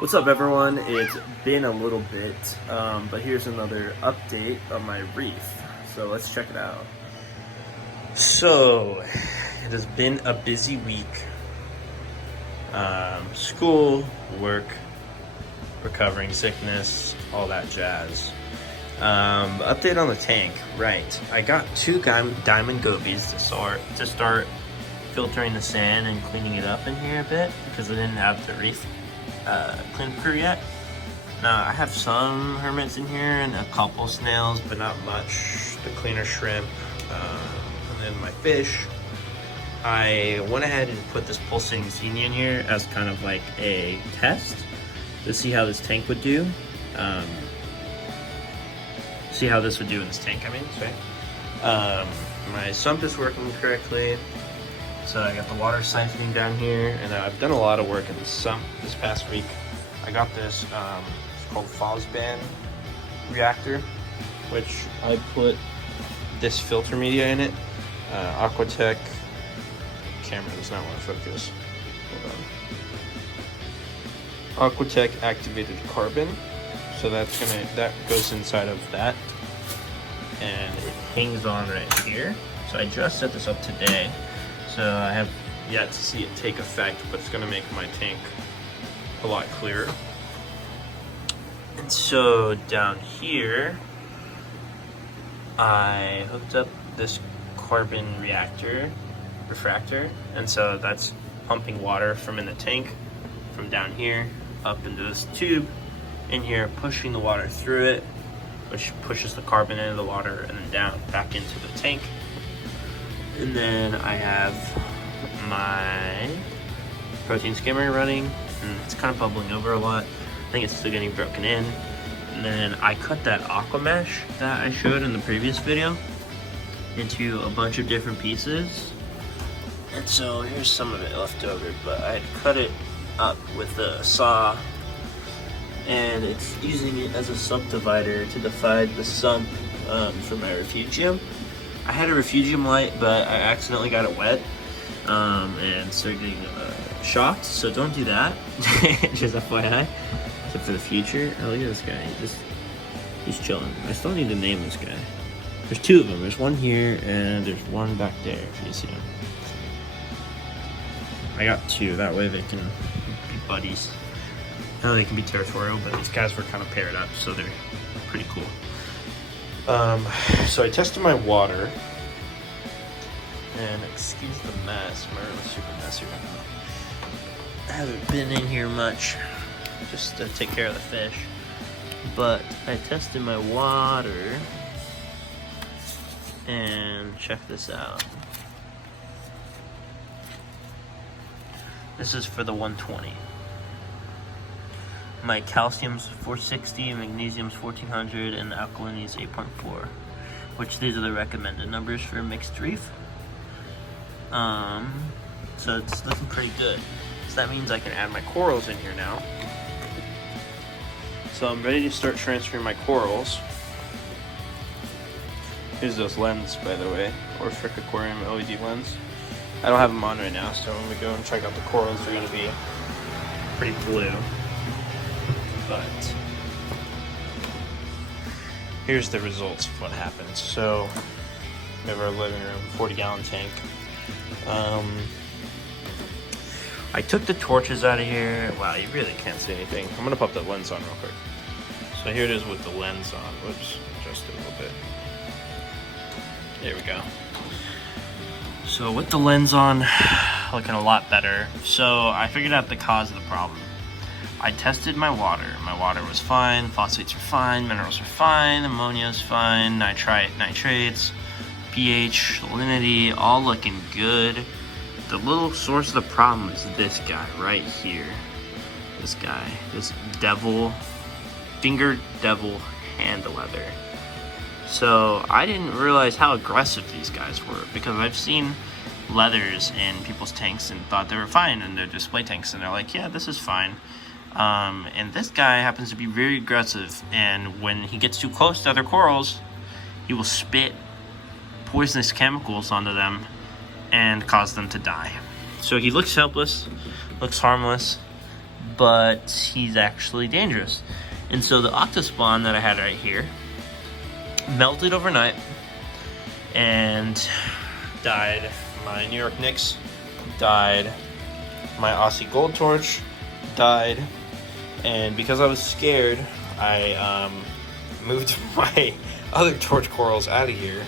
What's up, everyone? It's been a little bit, but here's another update of my reef. So let's check it out. So it has been a busy week. School, work, recovering sickness, all that jazz. Update on the tank. Right, I got two diamond gobies to start filtering the sand and cleaning it up in here a bit because I didn't have the reef clean crew yet. Now I have some hermits in here and a couple snails, but not much. The cleaner shrimp, and then my fish. I went ahead and put this pulsating xenia in here as kind of like a test to see how this tank would do. See how this would do in this tank, sorry. My sump is working correctly. So I got the water siphoning down here, and I've done a lot of work in the sump this past week. I got this, it's called Fosban reactor, which I put this filter media in it. Aquatech, camera does not want to focus. Hold on. Aquatech activated carbon. So that goes inside of that, and it hangs on right here. So I just set this up today. So I have yet to see it take effect, but it's going to make my tank a lot clearer. And so down here, I hooked up this carbon refractor, and so that's pumping water from in the tank, from down here, up into this tube, in here, pushing the water through it, which pushes the carbon into the water, and then down, back into the tank. And then I have my protein skimmer running, and it's kind of bubbling over a lot. I think it's still getting broken in. And then I cut that aqua mesh that I showed in the previous video into a bunch of different pieces. And so here's some of it left over, but I had cut it up with a saw, and it's using it as a sump divider to divide the sump for my refugium. I had a refugium light, but I accidentally got it wet and started getting shocked, so don't do that. Just FYI. Except for the future. Oh, look at this guy. He's chilling. I still need to name this guy. There's two of them. There's one here, and there's one back there, if you see him. I got two. That way they can be buddies. Now they can be territorial, but these guys were kind of paired up, so they're pretty cool. So I tested my water, and excuse the mess, my room is super messy right now. I haven't been in here much, just to take care of the fish, but I tested my water, and check this out. This is for the 120. My calcium's 460, magnesium's 1400, and the alkalinity is 8.4, which these are the recommended numbers for a mixed reef. So it's looking pretty good. So that means I can add my corals in here now. So I'm ready to start transferring my corals. Here's those lens, by the way, or Frick Aquarium LED lens. I don't have them on right now, so when we go and check out the corals, they're going to be pretty blue. But here's the results of what happened. So we have our living room, 40-gallon tank. I took the torches out of here. Wow, you really can't see anything. I'm gonna pop the lens on real quick. So here it is with the lens on. Whoops, adjust it a little bit. There we go. So with the lens on, looking a lot better. So I figured out the cause of the problem. I tested my water. My water was fine, phosphates were fine, minerals were fine, ammonia is fine, nitrates, pH, salinity, all looking good. The little source of the problem is this guy right here. This guy, this finger devil hand leather. So I didn't realize how aggressive these guys were, because I've seen leathers in people's tanks and thought they were fine in their display tanks, and they're like, yeah, this is fine. And this guy happens to be very aggressive, and when he gets too close to other corals, he will spit poisonous chemicals onto them and cause them to die. So he looks helpless, looks harmless, but he's actually dangerous. And so the octospawn that I had right here melted overnight and died. My New York Knicks died. My Aussie Gold Torch died. And because I was scared, I moved my other torch corals out of here,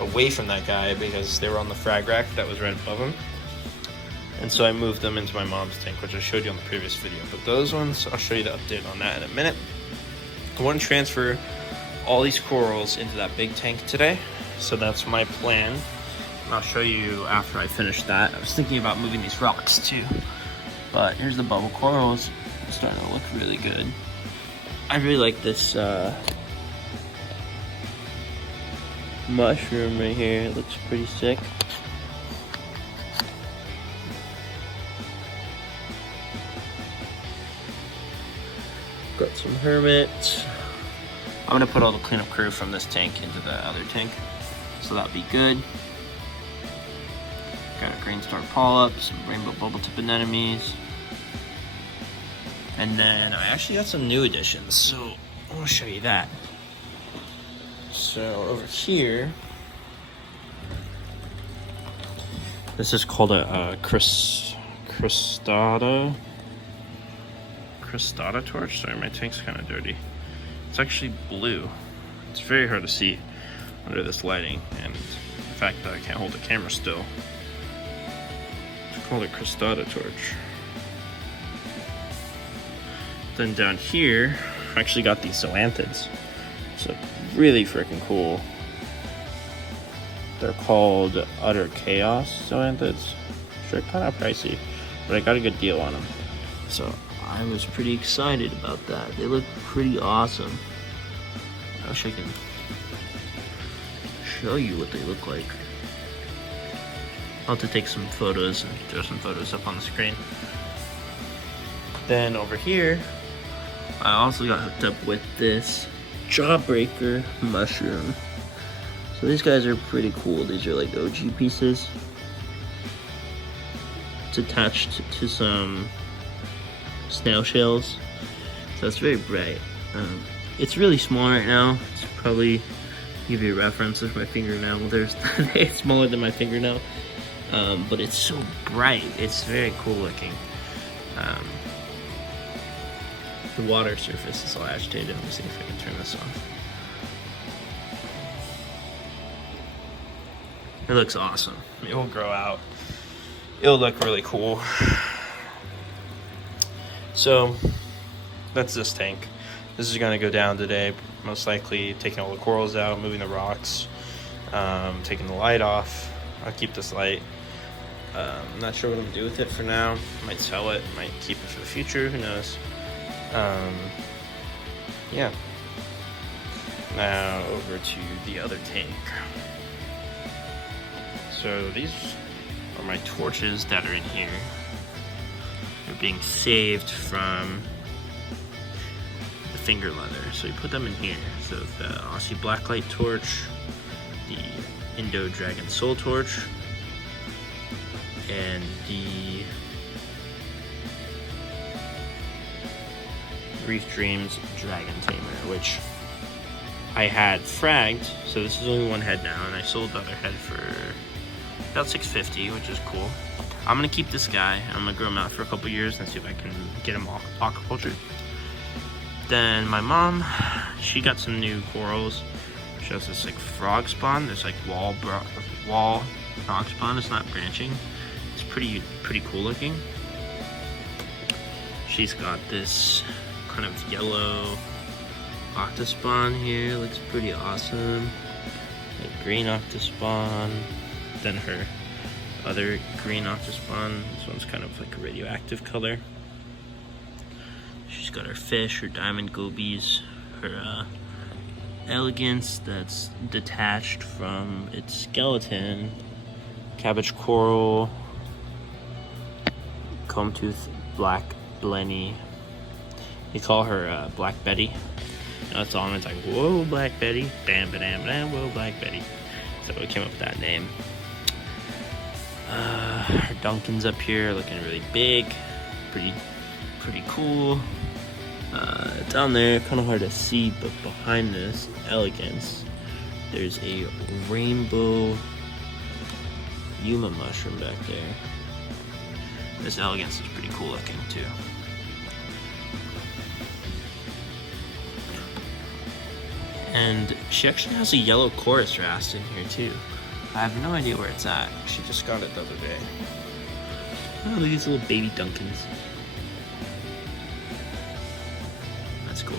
away from that guy, because they were on the frag rack that was right above him. And so I moved them into my mom's tank, which I showed you on the previous video. But those ones, I'll show you the update on that in a minute. I want to transfer all these corals into that big tank today. So that's my plan. And I'll show you after I finish that. I was thinking about moving these rocks too. But here's the bubble corals. It's starting to look really good. I really like this mushroom right here. It looks pretty sick. Got some hermits. I'm gonna put all the cleanup crew from this tank into the other tank, so that'll be good. Got a green star polyp, some rainbow bubble tip anemones, and then I actually got some new additions, so I'll show you that. So over here, this is called a cristata torch. Sorry, my tank's kind of dirty. It's actually blue. It's very hard to see under this lighting, and the fact that I can't hold the camera still. It's called a cristata torch. Then down here, I actually got these zoanthids. So really freaking cool. They're called Utter Chaos zoanthids. They're kind of pricey, but I got a good deal on them. So I was pretty excited about that. They look pretty awesome. I wish I can show you what they look like. I'll have to take some photos and throw some photos up on the screen. Then over here, I also got hooked up with this Jawbreaker mushroom. So these guys are pretty cool. These are like OG pieces. It's attached to some snail shells, so it's very bright. It's really small right now. It's probably, give you a reference, there's my fingernail. There's it's smaller than my fingernail, but it's so bright. It's very cool looking. The water surface is all agitated. Let me see if I can turn this off. It looks awesome. It will grow out. It'll look really cool. So that's this tank. This is gonna go down today, most likely taking all the corals out, moving the rocks, taking the light off. I'll keep this light. I'm not sure what I'm gonna do with it for now. Might sell it, might keep it for the future, who knows. Yeah. Now over to the other tank. So these are my torches that are in here. They're being saved from the finger leather. So you put them in here. So the Aussie Blacklight torch, the Indo Dragon Soul torch, and the Reef Dreams Dragon Tamer, which I had fragged. So this is only one head now, and I sold the other head for about $650, which is cool. I'm gonna keep this guy. I'm gonna grow him out for a couple years and see if I can get him aquaculture. Then my mom, she got some new corals. She has this like frog spawn. There's like wall frog spawn. It's not branching. It's pretty cool looking. She's got this kind of yellow octospawn here. Looks pretty awesome. Like green octospawn. Then her other green octospawn. This one's kind of like a radioactive color. She's got her fish, her diamond gobies, her elegance that's detached from its skeleton, cabbage coral, comb tooth black blenny. They call her Black Betty. That's all. It's like, whoa, Black Betty, bam, bam, bam, whoa, Black Betty. So we came up with that name. Her Duncan's up here, looking really big, pretty pretty cool. Down there, kind of hard to see, but behind this elegance, there's a rainbow Yuma mushroom back there. This elegance is pretty cool looking too. And she actually has a yellow chorus wrast in here too. I have no idea where it's at. She just got it the other day. Oh, look at these little baby Duncans. That's cool.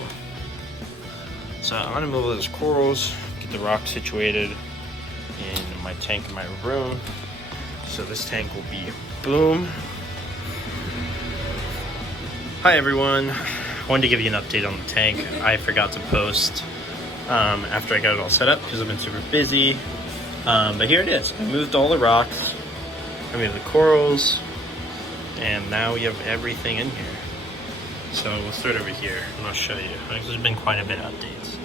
So I'm gonna move all those corals, get the rock situated in my tank in my room. So this tank will be boom. Hi everyone. I wanted to give you an update on the tank. I forgot to post after I got it all set up because I've been super busy. But here it is. I moved all the rocks, I moved the corals, and now we have everything in here. So we'll start over here and I'll show you. There's been quite a bit of updates.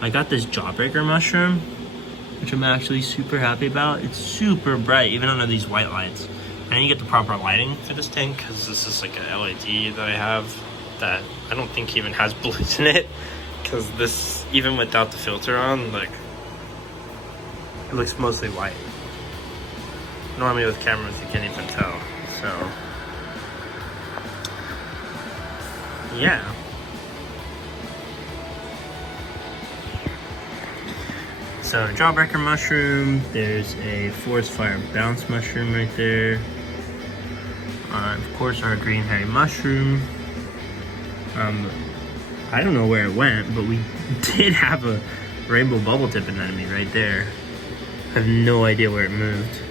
I got this jawbreaker mushroom, which I'm actually super happy about. It's super bright, even under these white lights. I need to get the proper lighting for this tank because this is like a LED that I have that I don't think even has blues in it. Because this, even without the filter on, like, it looks mostly white. Normally with cameras you can't even tell. So yeah. So jawbreaker mushroom, there's a forest fire bounce mushroom right there. Of course our green hairy mushroom. I don't know where it went, but we did have a rainbow bubble tip anemone right there. I have no idea where it moved.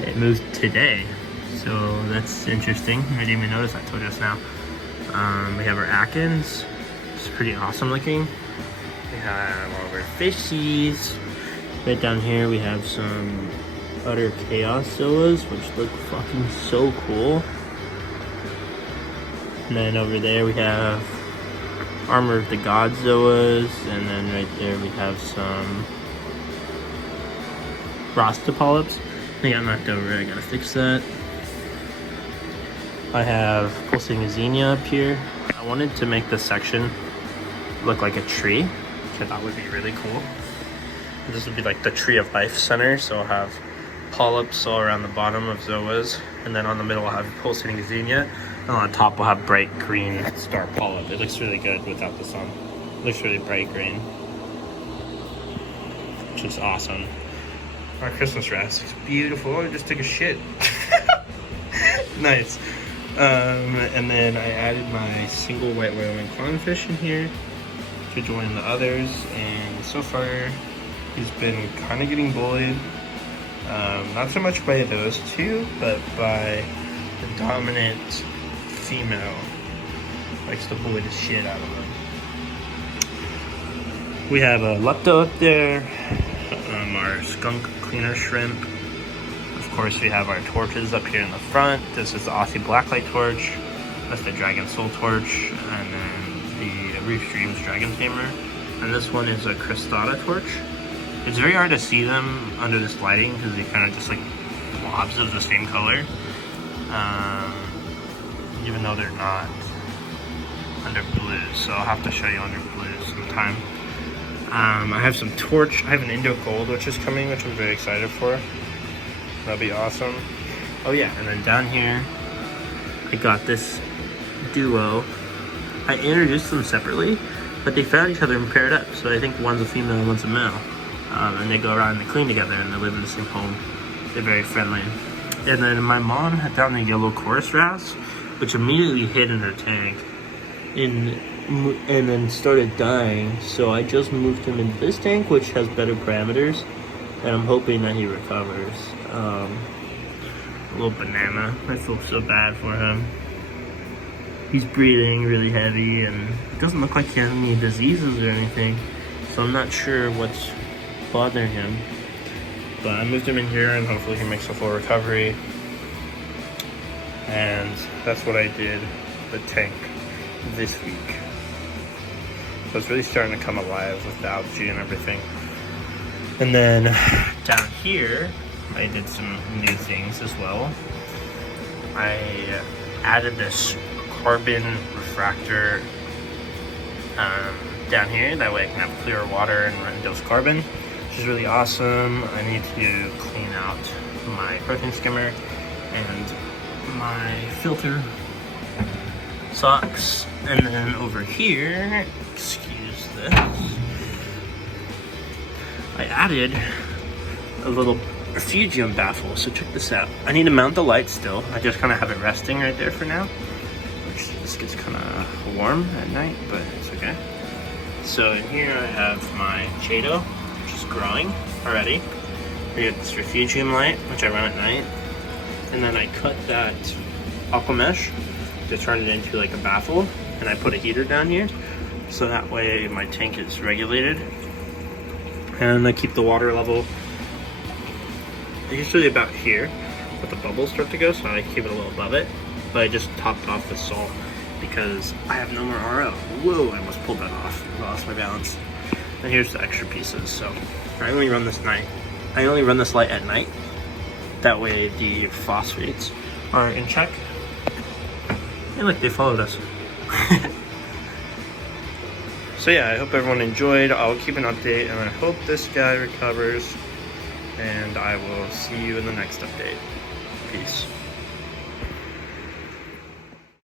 It moved today, so that's interesting. I didn't even notice that till just now. We have our Atkins, it's pretty awesome looking. We have all of our fishies. Right down here we have some Utter Chaos Zoas, which look fucking so cool. And then over there we have Armor of the God Zoas, and then right there we have some Rasta polyps. They got knocked over, I gotta fix that. I have pulsing zinnia up here. I wanted to make this section look like a tree, which I thought would be really cool. This would be like the tree of life center, so I'll have polyps all around the bottom of zoas, and then on the middle I'll have pulsating zinnia, and on top we'll have bright green star polyp. It looks really good without the sun. It looks really bright green, which is awesome. Our Christmas wrast looks beautiful. I just took a shit. Nice. And then I added my single white whaling clownfish in here to join the others, and so far he's been kind of getting bullied. Not so much by those two, but by the dominant female. Likes to bully the shit out of them. We have a lepto up there, our skunk cleaner shrimp. Of course, we have our torches up here in the front. This is the Aussie Blacklight torch. That's the Dragon Soul torch, and then the Reef Dreams Dragon Tamer. And this one is a Cristata torch. It's very hard to see them under this lighting because they kind of just like blobs of the same color, even though they're not under blues. So I'll have to show you under blues sometime. I have some torch. I have an Indo Gold which is coming, which I'm very excited for. That'll be awesome. Oh yeah, and then down here I got this duo. I introduced them separately, but they found each other and paired up. So I think one's a female and one's a male. And they go around and they clean together and they live in the same home. They're very friendly. And then my mom had found the yellow chorus wrast, which immediately hid in her tank and then started dying. So I just moved him into this tank, which has better parameters, and I'm hoping that he recovers. A little banana. I feel so bad for him. He's breathing really heavy and it doesn't look like he has any diseases or anything. So I'm not sure what's bothering him. But I moved him in here and hopefully he makes a full recovery. And that's what I did the tank this week. So it's really starting to come alive with the algae and everything. And then down here, I did some new things as well. I added this carbon refractor down here. That way I can have clearer water and reduce carbon, which is really awesome. I need to clean out my protein skimmer and my filter socks. And then over here, excuse this, I added a little refugium baffle. So check this out. I need to mount the light still. I just kind of have it resting right there for now. Which this gets kind of warm at night, but it's okay. So in here I have my Jado, which is growing already. We have this refugium light, which I run at night. And then I cut that aqua mesh to turn it into like a baffle. And I put a heater down here. So that way my tank is regulated. And I keep the water level usually about here, but the bubbles start to go, so I keep it a little above it. But I just topped off the salt because I have no more RO. Whoa, I almost pulled that off. I lost my balance. And here's the extra pieces. So I only run this light at night. That way the phosphates are in check. Hey look, they followed us. So yeah, I hope everyone enjoyed. I'll keep an update, and I hope this guy recovers. And I will see you in the next update. Peace.